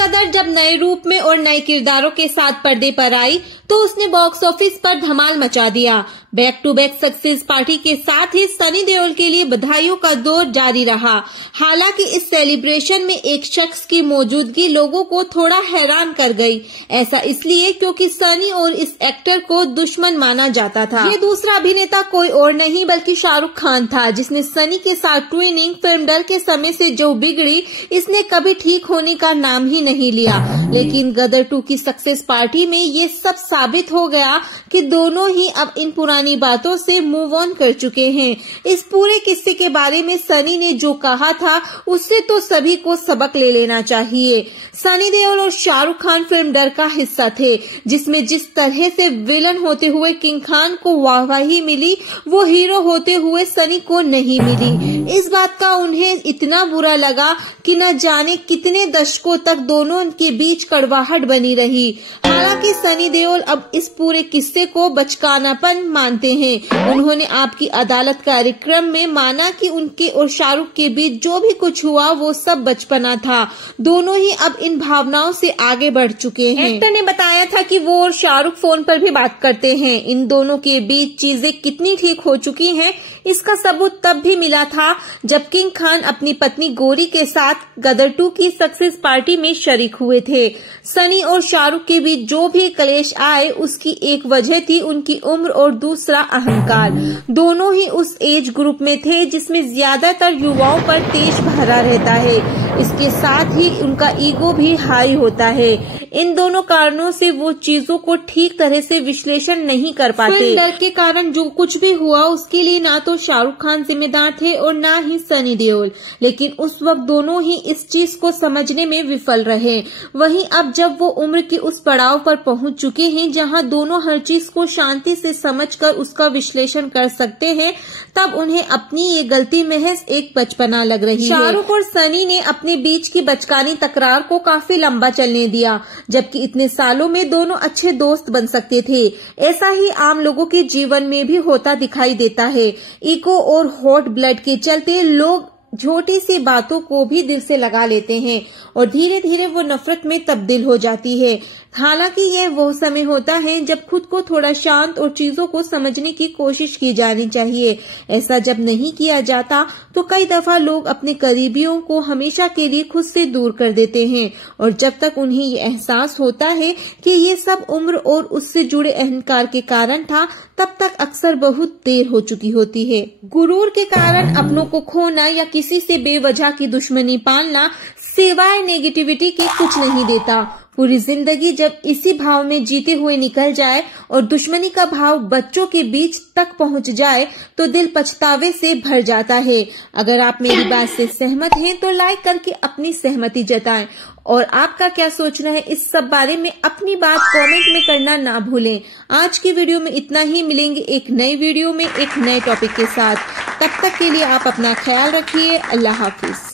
गदर जब नए रूप में और नए किरदारों के साथ पर्दे पर आई तो उसने बॉक्स ऑफिस पर धमाल मचा दिया। Back to back success party के साथ ही सनी देओल के लिए बधाइयों का दौर जारी रहा। हालांकि इस सेलिब्रेशन में एक शख्स की मौजूदगी लोगों को थोड़ा हैरान कर गई। ऐसा इसलिए क्योंकि सनी और इस एक्टर को दुश्मन माना जाता था। ये दूसरा अभिनेता कोई और नहीं बल्कि शाहरुख खान था, जिसने सनी के साथ ट्विनिंग फिल्म डर के समय से जो बिगड़ी इसने कभी ठीक होने का नाम ही नहीं लिया। लेकिन गदर 2 की सक्सेस पार्टी में ये सब साबित हो गया कि दोनों ही अब इन पुरानी बातों से मूव ऑन कर चुके हैं। इस पूरे किस्से के बारे में सनी ने जो कहा था उससे तो सभी को सबक ले लेना चाहिए। सनी देओल और शाहरुख खान फिल्म डर का हिस्सा थे, जिसमें जिस तरह से विलन होते हुए किंग खान को वाहवाही मिली वो हीरो होते हुए सनी को नहीं मिली। इस बात का उन्हें इतना बुरा लगा कि न जाने कितने दशकों तक दोनों के बीच कड़वाहट बनी रही। हालांकि सनी देओल अब इस पूरे किस्से को बचकानापन मानते हैं। उन्होंने आपकी अदालत कार्यक्रम में माना कि उनके और शाहरुख के बीच जो भी कुछ हुआ वो सब बचपना था। दोनों ही अब इन भावनाओं से आगे बढ़ चुके हैं। एक्टर ने बताया था कि वो और शाहरुख फोन पर भी बात करते हैं। इन दोनों के बीच चीजें कितनी ठीक हो चुकी हैं इसका सबूत तब भी मिला था जब किंग खान अपनी पत्नी गौरी के साथ गदर 2 की सक्सेस पार्टी में शरीक हुए थे। सनी और शाहरुख के बीच जो भी कलेश आए उसकी एक वजह थी उनकी उम्र और दूसरा अहंकार। दोनों ही उस एज ग्रुप में थे जिसमें ज्यादातर युवाओं पर तेज भरा रहता है। इसके साथ ही उनका ईगो भी हाई होता है। इन दोनों कारणों से वो चीजों को ठीक तरह से विश्लेषण नहीं कर पाते। डर के कारण जो कुछ भी हुआ उसके लिए ना तो शाहरुख खान जिम्मेदार थे और ना ही सनी देओल, लेकिन उस वक्त दोनों ही इस चीज को समझने में विफल रहे। वहीं अब जब वो उम्र के उस पड़ाव पर पहुंच चुके हैं जहां दोनों हर चीज को शांति से समझकर उसका विश्लेषण कर सकते हैं, तब उन्हें अपनी ये गलती महज एक बचपना लग रही है। शाहरुख और सनी ने अपने बीच की बचकानी तकरार को काफी लंबा चलने दिया, जबकि इतने सालों में दोनों अच्छे दोस्त बन सकते थे। ऐसा ही आम लोगों के जीवन में भी होता दिखाई देता है। ईगो और हॉट ब्लड के चलते लोग छोटी सी बातों को भी दिल से लगा लेते हैं और धीरे धीरे वो नफरत में तब्दील हो जाती है। हालांकि यह वो समय होता है जब खुद को थोड़ा शांत और चीजों को समझने की कोशिश की जानी चाहिए। ऐसा जब नहीं किया जाता तो कई दफा लोग अपने करीबियों को हमेशा के लिए खुद से दूर कर देते हैं और जब तक उन्हें ये एहसास होता है कि ये सब उम्र और उससे जुड़े अहंकार के कारण था, तब तक अक्सर बहुत देर हो चुकी होती है। गुरूर के कारण अपनों को खोना या किसी से बेवजह की दुश्मनी पालना सिवाय नेगेटिविटी के कुछ नहीं देता। पूरी जिंदगी जब इसी भाव में जीते हुए निकल जाए और दुश्मनी का भाव बच्चों के बीच तक पहुंच जाए तो दिल पछतावे से भर जाता है। अगर आप मेरी बात से सहमत हैं तो लाइक करके अपनी सहमति जताएं और आपका क्या सोचना है इस सब बारे में अपनी बात कमेंट में करना ना भूलें। आज की वीडियो में इतना ही। मिलेंगे एक नई वीडियो में एक नए टॉपिक के साथ। तब तक के लिए आप अपना ख्याल रखिए। अल्लाह हाफिज।